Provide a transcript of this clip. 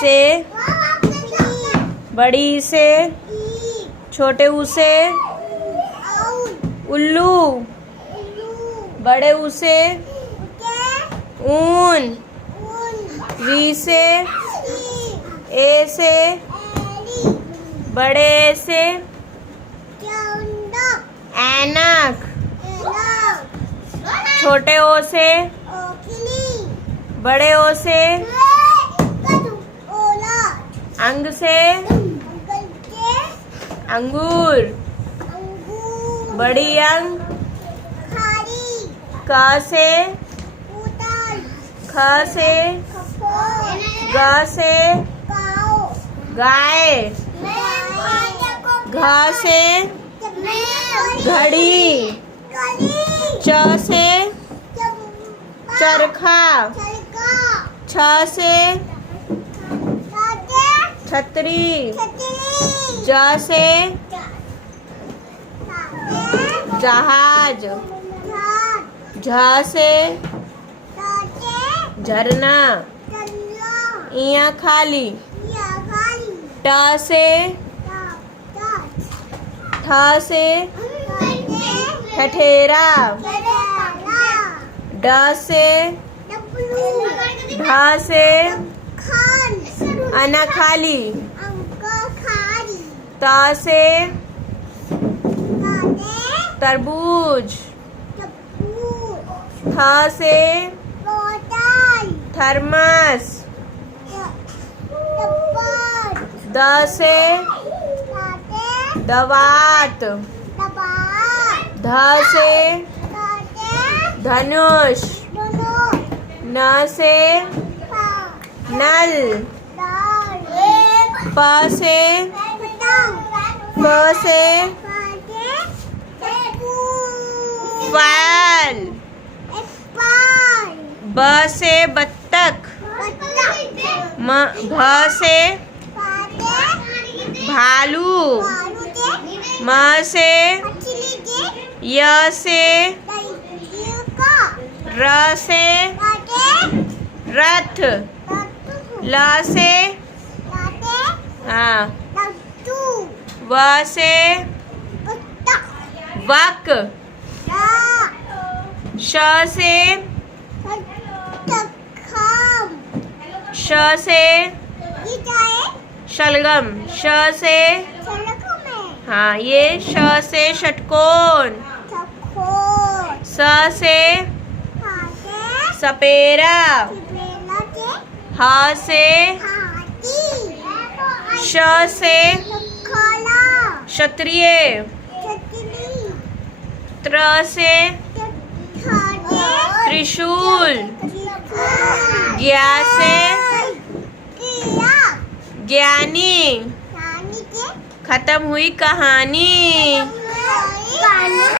से बड़ी से छोटे ऊ से उल्लू बड़े ऊ से ऊन री से ए से बड़े ए से ऐनक छोटे ओ से बड़े ओ से अंग से अंगूर बड़ी अंग क से ख से ग से गाय घ से घड़ी च से चरखा छ से छतरी ज से जहाज झ से झरना इया खाली ट से ठ से ठठेरा ड से ढ से अना खाली त से तरबूज थ से थर्मस द से दवात ध से धनुष न से नल प से फ से फल ब से बत्तख भ से भालू म से य से र से रथ ल से हाँ व से वक श से श से शलगम श से हाँ ये श से षटकोण स से सपेरा ह से श से क्षत्रिय त्र से त्रिशूल ज्ञा से ज्ञानी खत्म हुई कहानी।